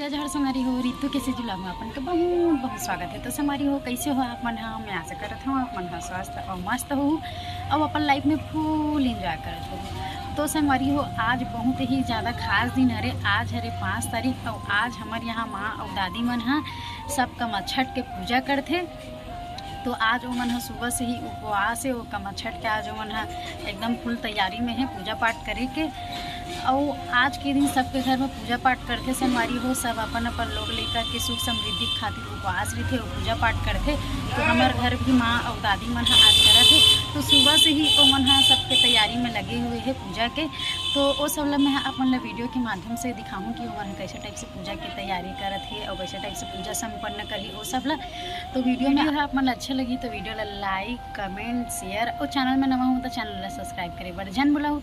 जय जहर संगवारी हो रितु के से जुला में अपन का बहुत बहुत स्वागत है। तो संगवारी हो कैसे हो आप मन? हाँ मैं आशा करत हूँ आप मन हाँ स्वस्थ और मस्त हो और अपन लाइफ में फुल इंजॉय करत हो। तो संगवारी हो आज बहुत ही ज़्यादा खास दिन हरे। आज हरे 5 तारीख और आज हमारे यहाँ माँ और दादी मन हाँ सब कमा छठ के पूजा करते। तो आज वो मन सुबह से ही उपवास है। वो कमा छठ के आज वो मन एकदम फुल तैयारी में है पूजा पाठ करे के। और आज के दिन सबके घर में पूजा पाठ करते संगवारी हो। सब अपन अपन लोग लेकर के सुख समृद्धि खातिर उपवास रहते और पूजा पाठ करते। तो हमारे घर भी माँ और दादी मन आज करत है। तो सुबह से ही वो मन सबके तैयारी में लगे हुए है पूजा के। तो वो सब ला मैं अपन ला वीडियो के माध्यम से दिखाऊँ कि वो कैसे टाइप से पूजा की तैयारी करत है और कैसे टाइप से पूजा संपन्न करी वो सब ला। तो वीडियो में आप मन अच्छा लगी तो वीडियो ला लाइक कमेंट शेयर और चैनल में नवा हूँ तो चैनल ला सब्सक्राइब करे बड़ जन बुलाऊँ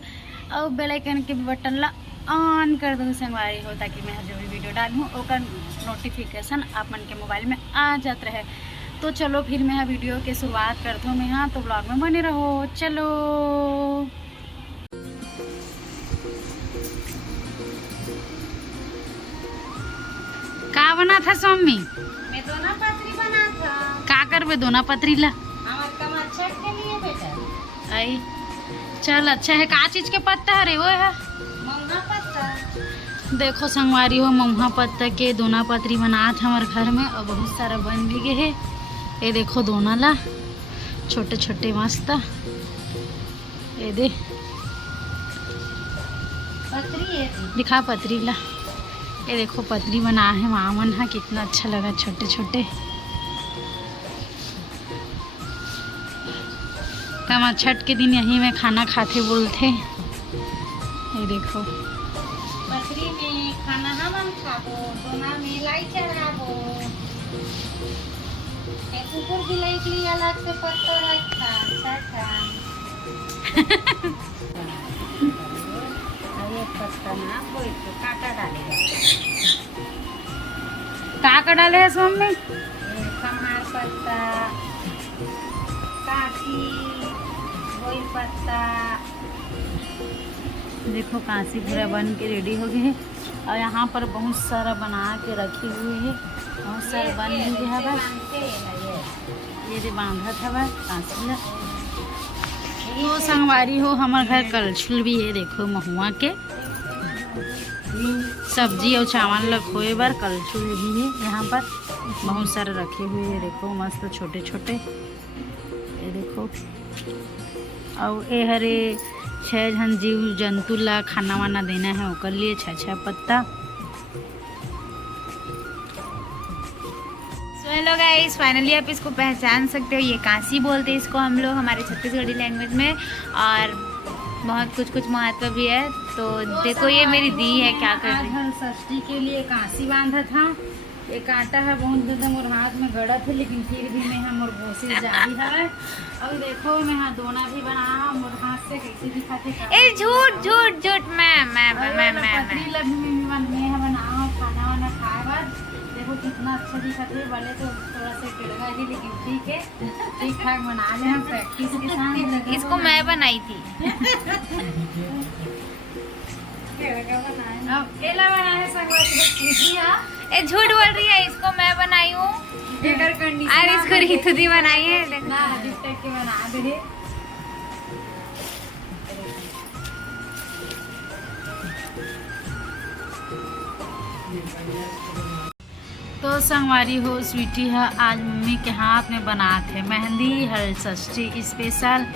और बेल आइकन के बटन ला ऑन कर दूँ संगवारी हो, ताकि मैं जो भी वीडियो डालूँ और नोटिफिकेशन आप मन के मोबाइल में आ जात रहे। तो चलो फिर मैं वीडियो के शुरुआत करता हूँ मैं। हाँ तो ब्लॉग में बने रहो। चलो का बना था स्वामी? मैं दोना पत्री बना था। का करबे दोना पत्री ला? हमार कमा छठ के लिए बेटा। आई चल अच्छा है। का चीज के पत्ता हरे वो है? महुआ पत्ता। देखो संगवारी हो महुआ पत्ता के दोना पत्री बनात हमारे घर में और बहुत सारा बन भी गए है। ये देखो दोना ला छोटे छोटे मस्त ये दे पत्री है दिखा पत्री ला। ये देखो पत्री बना है माँ मन है। कितना अच्छा लगा छोटे छोटे। कमा छठ के दिन यहीं में खाना खाते बोलते। ये देखो पत्री में खाना हम खाबो, दोना में लाई चढ़ाबो। एक कुकुर बिलाई के लिए अलग से पत्ता रखा छठा। अरे पत्ता ना कोई तो काटा डालेगा। का डाले है स्वामी? कमार पत्ता, काकी, कोई पत्ता। देखो कांसी पूरा बन के रेडी हो गए है और यहाँ पर बहुत सारा बना के रखे हुए है। बहुत सारा बन भी गया है। ये दे बांधा था कांसी ला। तो संगवारी हो हमारे घर कलछुल भी है। देखो महुआ के सब्जी और चावल रखोए बार कलछुल भी है। यहाँ पर बहुत सारे रखे हुए है। देखो मस्त छोटे छोटे ये देखो। और ये हरे 6 जन जीव जंतु ला खाना वाना देना है ओकर लिए 6 पत्ता। सो हेलो गाइस, फाइनली आप इसको पहचान सकते हो। ये कांसी बोलते हैं इसको हम लोग हमारे छत्तीसगढ़ी लैंग्वेज में। और बहुत कुछ महत्व भी है। तो देखो ये मेरी दी है क्या कर रही है। षष्ठी के लिए कांसी बांधा था। ये कांटा है बहुत ज़्यादा मोर हाथ में गड़त है, लेकिन फिर भी मैं मोर कोशिश जारी है। अब देखो मैं दोना भी बना मोर हाथ से कैसे दिखाते। ए झूठ झूठ झूठ मैं पतली लगी मैं बनाओ खाना वाना खाए बाद। देखो कितना अच्छा दिखत है। भले तो थोड़ा सा टेढ़ा है लेकिन ठीक है, ठीक ठाक बना ले हम प्रैक्टिस के साथ। इसको मैं बनाई थी। अब एला बना है संगवारी। ए झूठ बोल रही है, इसको मैं बनाई हूँ। अरे इसको रितु दी बनाई है ना जिस टाइप के बना दे। तो संगवारी हो स्वीटी है आज मम्मी के हाथ में बनाते हैं मेहंदी हल षष्ठी स्पेशल।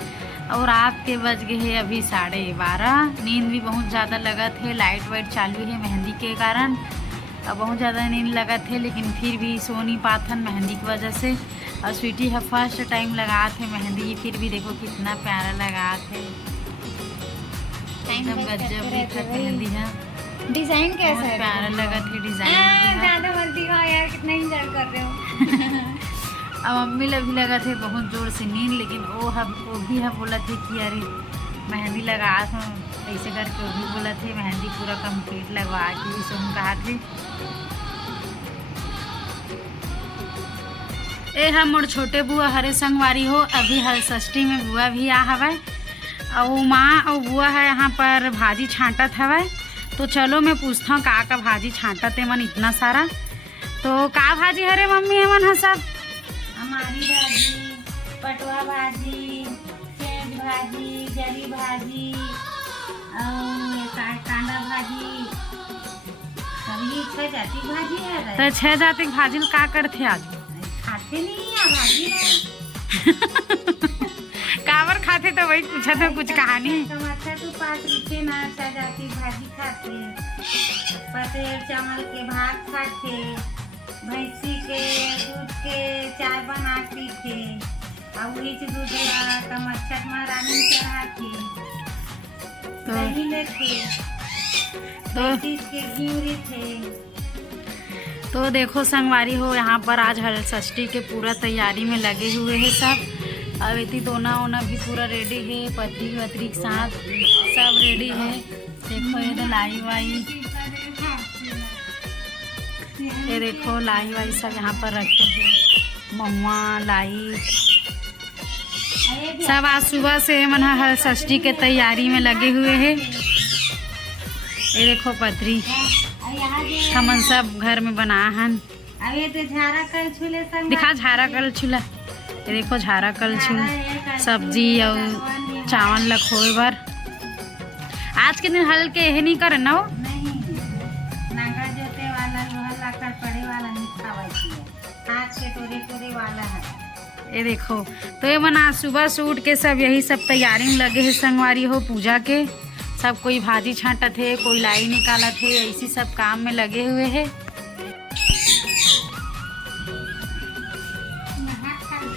और रात के बज गए हैं अभी 12:30। नींद भी बहुत ज़्यादा लगा थे। लाइट वाइट चालू है मेहंदी के कारण। अब बहुत ज़्यादा नींद लगा थे लेकिन फिर भी सो नहीं पाथन मेहंदी की वजह से। और स्वीटी है फर्स्ट टाइम लगा थे मेहंदी। फिर भी देखो कितना प्यारा लगा थे। एकदम गजब दिखा मेहंदी है। डिजाइन कैसा है? प्यारा लगा थे डिजाइन। ज्यादा मत दिखाओ यार, कितना इंतजार कर रहे हो। अब मम्मी लोग भी लगा थे बहुत जोर से नींद, लेकिन वो भी है बोला थे कि अरे मेहंदी लगा ऐसे करके। वो भी बोला थे मेहंदी पूरा कंप्लीट लगवा के सुन कहा थे। ए हम मोर छोटे बुआ हरे संगवारी हो। अभी हर षष्ठी में बुआ भी आ हवा और माँ और बुआ है यहाँ पर भाजी छाँटत हवा। तो चलो मैं पूछता हूँ का भाजी छांटा ते मन इतना सारा। तो का भाजी हरे मम्मी है मन सब? हमारी भाजी, पटवा भाजी, सेज भाजी, जरी भाजी और कांदा भाजी, सभी 6 जाति भाजी है। तो 6 जाति भाजी का करते आज? खाते नहीं है भाजी है। काबर खाते तो वही पूछा था कुछ कहानी। टमाटर तो 5 रुपये ना 6 जाति भाजी खाते, पसेर चावल के भात खाते, भैंसी के दूध के चाय बना पीते और वही दूध टमाटर में रानी चढ़ाती दही लेते भैंसी के घिउरी थे। तो देखो संगवारी हो, यहाँ पर आज हल षष्ठी के पूरा तैयारी में लगे हुए हैं सब। अब इतनी दोना ओना भी पूरा रेडी है, पत्री वत्री के साथ सब रेडी है। देखो ये तो लाई वाई, ये देखो लाई वाई सब यहाँ पर रखे हैं, महुआ लाई सब आज सुबह से मन हल षष्ठी के तैयारी में लगे हुए हैं। ये देखो पत्री हमन सब घर में बना हन। अबे तो झारा कल छुले सब दिखा झारा कल छुला। ये देखो झारा कल छुल सब्जी और चावल लखोए बर। आज के दिन हल के यही नहीं करे ना हो? नहीं, नांगा जोते वाला लोहा लाकर पड़े वाला नहीं खावा चाहिए, हाथ के टोरे वाला है। ये देखो तो ये मना सुबह से उठ के सब यही सब तैयारी में लगे है संगवारी हो पूजा के। सब कोई भाजी छांटा थे, कोई लाई निकाला थे, ऐसी सब काम में लगे हुए हैं।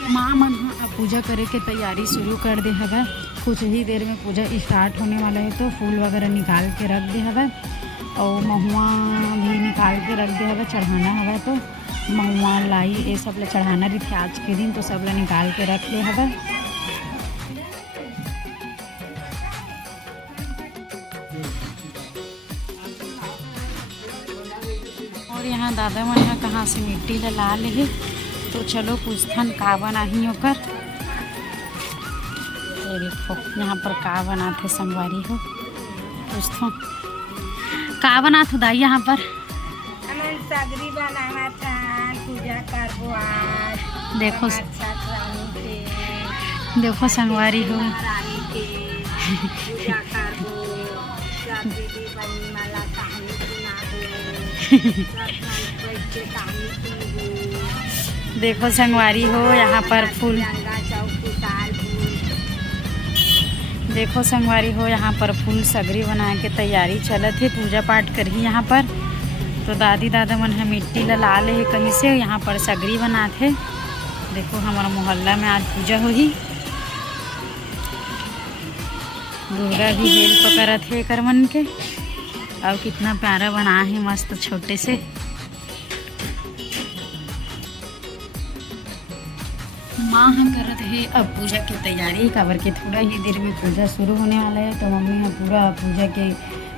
माँ मन अब पूजा करे के तैयारी शुरू कर दे हवा। कुछ ही देर में पूजा स्टार्ट होने वाला है, तो फूल वगैरह निकाल के रख दे हवा और महुआ भी निकाल के रख दे हवा। चढ़ाना हवा तो महुआ लाई ये सब ला चढ़ाना रही थे आज के दिन, तो सब ला निकाल के रख ले हवा। और यहाँ दादा मन यहाँ कहाँ से मिट्टी ला ले, तो चलो पूछथन का बनाही ओकर। ये देखो यहाँ पर का बनाते संगवारी हो, पूछथो का बनात हो दाई यहाँ पर? हमें सगरी बनाना था, पूजा करबो आज। देखो देखो संगवारी हो, पूजा करबो, सब दीदी बनी माला कहानी सुनाबो, सब कहानी सुनबो। देखो संगवारी हो यहाँ पर फूल, देखो संगवारी हो यहाँ पर फूल सगरी बना के तैयारी चलत है, पूजा पाठ करी यहाँ पर। तो दादी दादा मन है मिट्टी ला ले है कहीं से, यहाँ पर सगरी बनाते। देखो हमारा मोहल्ला में आज पूजा हुई। दुर्गा भी हेल्प करत है कर मन के, और कितना प्यारा बना है मस्त छोटे से। माँ हम करत है अब पूजा की तैयारी, काबर के थोड़ा ही देर में पूजा शुरू होने वाला है। तो मम्मी हम पूरा पूजा के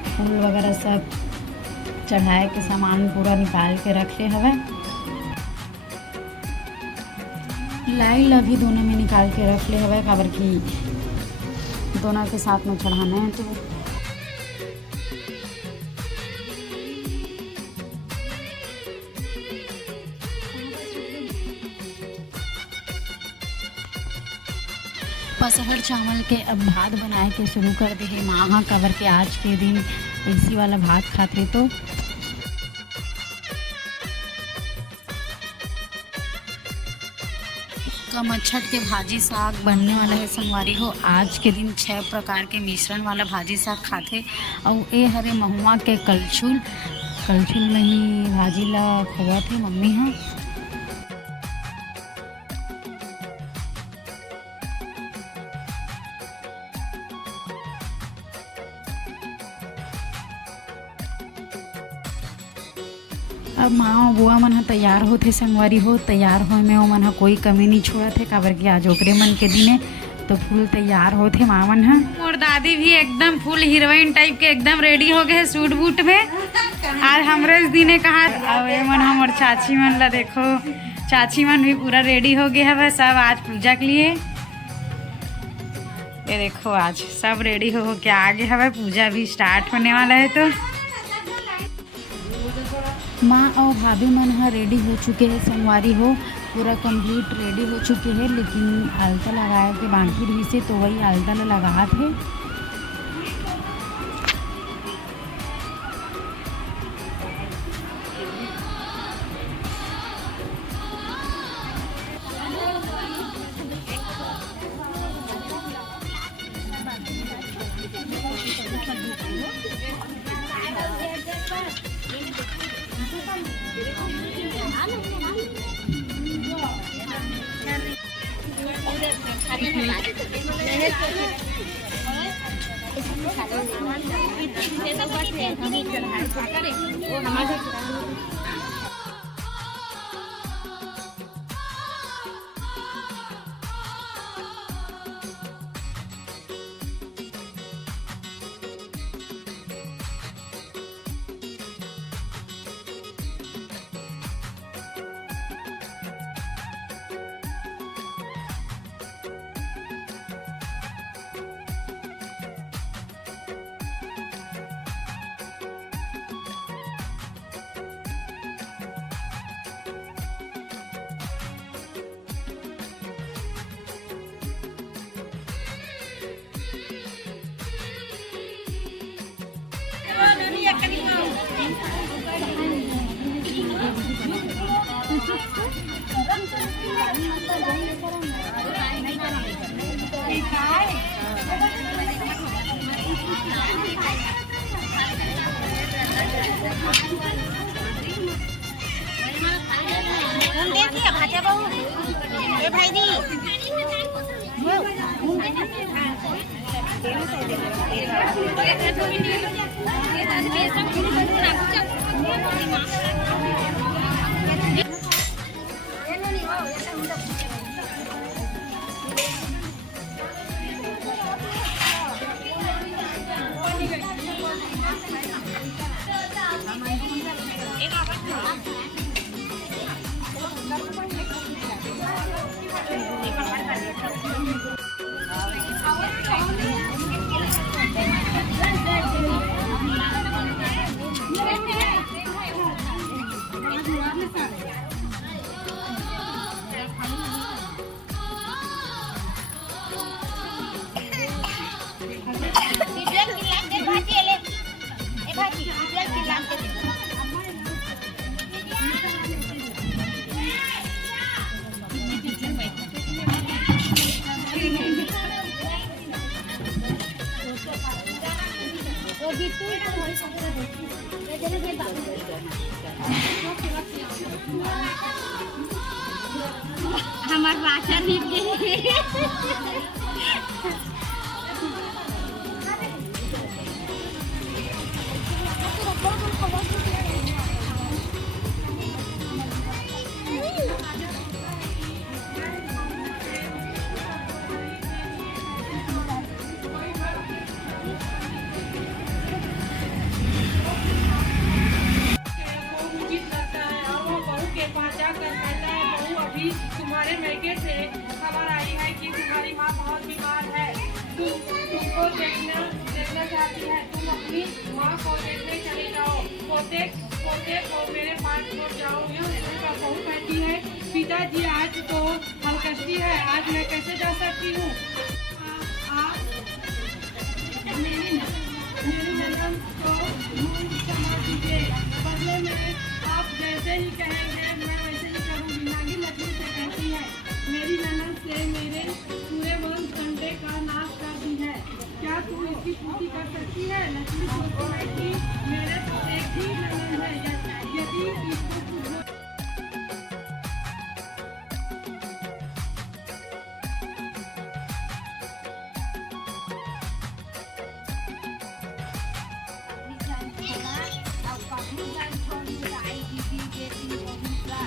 फूल वगैरह सब चढ़ाए के सामान पूरा निकाल के रखे हवे। लाई भी दोनों में निकाल के रख ले हवे, काबर की दोनों के साथ में चढ़ाना है। तो पसहर चावल के अब भात बनाए के शुरू कर दे है माँ, काबर के आज के दिन ऐसी वाला भात खाते। तो कमच्छट के भाजी साग बनने वाला है संगवारी हो। आज के दिन 6 प्रकार के मिश्रण वाला भाजी साग खाते। और ये हरे महुआ के कलछुल में ही भाजी ला खोआ थे मम्मी हाँ। अब माँ बुआ मन ह तैयार होते संगवारी हो, तैयार होए में मन ह कोई कमी नहीं छोड़ा थे, काबर कि आज ओकरे मन के दिने तो फुल तैयार होते माँ मन ह। और दादी भी एकदम फुल हीरोइन टाइप के एकदम रेडी हो गए सूट बूट में। आज हमरे दिने कहा अब ये मन हम और चाची मन ला देखो, चाची मन भी पूरा रेडी हो गए है सब आज पूजा के लिए। ये देखो आज सब रेडी हो के आगे हवे, पूजा भी स्टार्ट होने वाला है। तो माँ और भाभी मन ह रेडी हो चुके हैं। संगवारी हो पूरा कंप्लीट रेडी हो चुके हैं, लेकिन आलता लगाए के बाकी रही से तो वही आलता ला लगात है। हमार भाषा नहीं तुम्हारे मैके से खबर आई है कि तुम्हारी माँ बहुत बीमार है। तुमको देखना चाहती है। तुम अपनी माँ को देखने चले जाओ। पोते को मेरे पास छोड़ जाओ। उसका बहू कहती है, पिताजी आज तो हलकस्ती है, आज मैं कैसे जा सकती हूँ। मेरी ननद को क्षमा दीजिए। बदले में आप जैसे ही कहेंगे मैं वैसे ही करूँगी। नागी लक्ष्मी से कहती है, मेरी ननद से मेरे पूरे वंश संडे का नाश कर दी है। क्या तू इसकी पूर्ति कर सकती है? लक्ष्मी सोचती है कि मेरे तो एक ही ननद है, यदि इसको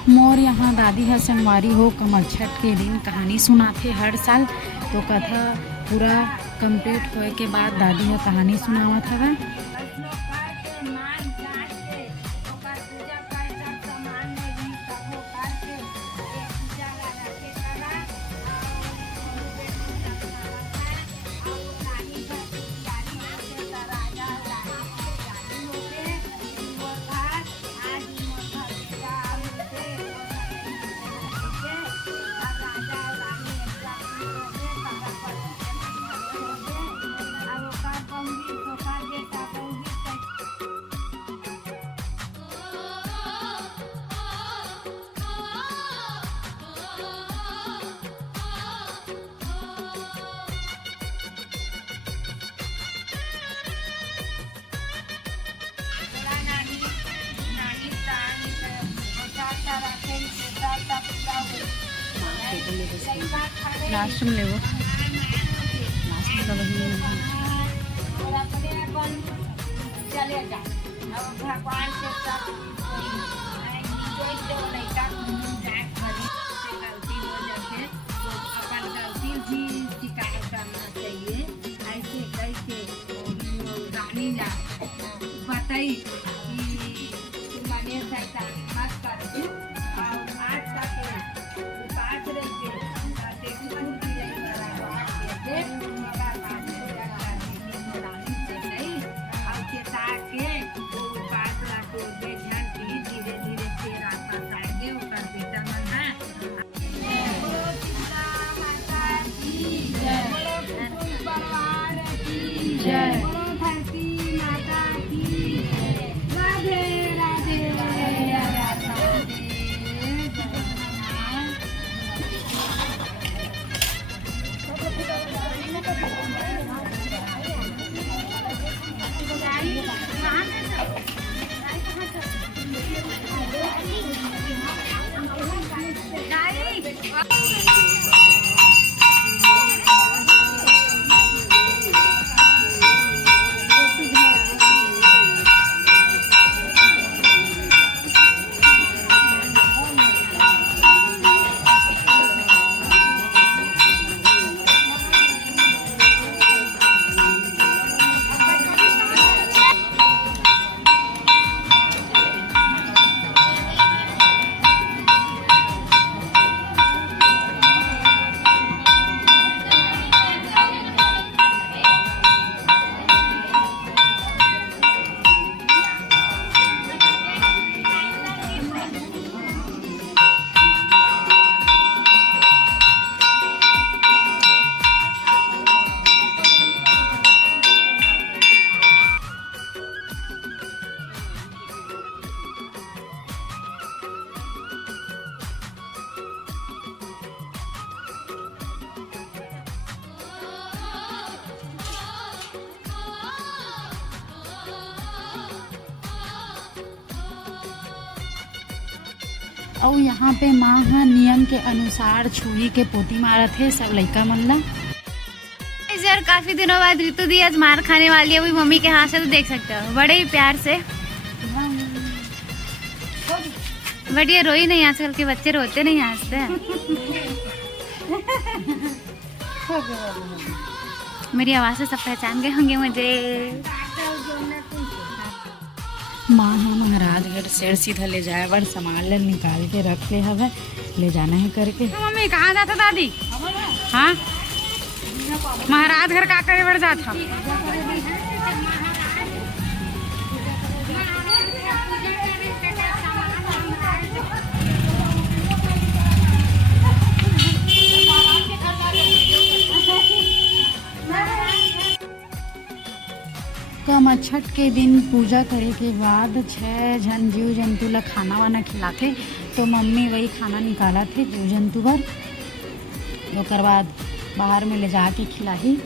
मोर यहाँ दादी है संगवारी हो कमल छठ के दिन कहानी सुनाते हर साल। तो कथा पूरा कंप्लीट होए के बाद दादी है कहानी सुनावत हवे। फोटो ले लास्ट में ले वो लास्ट में तो वही भगवान से गलती हो जाते तो अपन गलती भी स्वीकार करना चाहिए। ऐसे कैसे रानी ला बताई कि मैंने शैतान मत कर दू और आज तक उपास रहते रानी से नहीं और चेता के वो उपास लाके ध्यान धीरे धीरे फिर आपस आएंगे ओकर बेटा मन है। जय धरती माता की राधे राधे और यहाँ पे माँ हा नियम के अनुसार छुरी के पोती मारा थे सब लड़का मन ला। यार काफी दिनों बाद ऋतु दी आज मार खाने वाली है, वही मम्मी के हाथ से तो देख सकते हो बड़े ही प्यार से। बट ये रोई नहीं, आजकल के बच्चे रोते नहीं हंसते हैं। मेरी आवाज से सब पहचान गए होंगे मुझे। माँ है महाराजगढ़ शेर सीधा ले जाए बड़ सामान ले निकाल के रख ले हवे ले जाना है करके। मम्मी कहाँ जाता दादी? हाँ महाराजगढ़ का करे बढ़ जाता। कम छठ के दिन पूजा करे के बाद 6 जन जीव जंतु ला खाना वाना खिलाते, तो मम्मी वही खाना निकाला थे जीव जंतु बर, ओकर बाद बाहर में ले जा के खिलाई।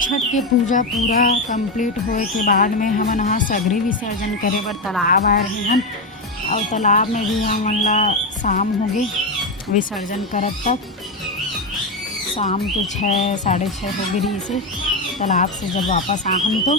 छठ के पूजा पूरा कंप्लीट होए के बाद में हमन यहाँ सगरी विसर्जन करे बर तालाब आए रहे हन, और तालाब में भी हमन ला शाम हो गई विसर्जन करब तक। शाम के 6 साढ़े 6 हो गई से तालाब से जब वापस आ हम तो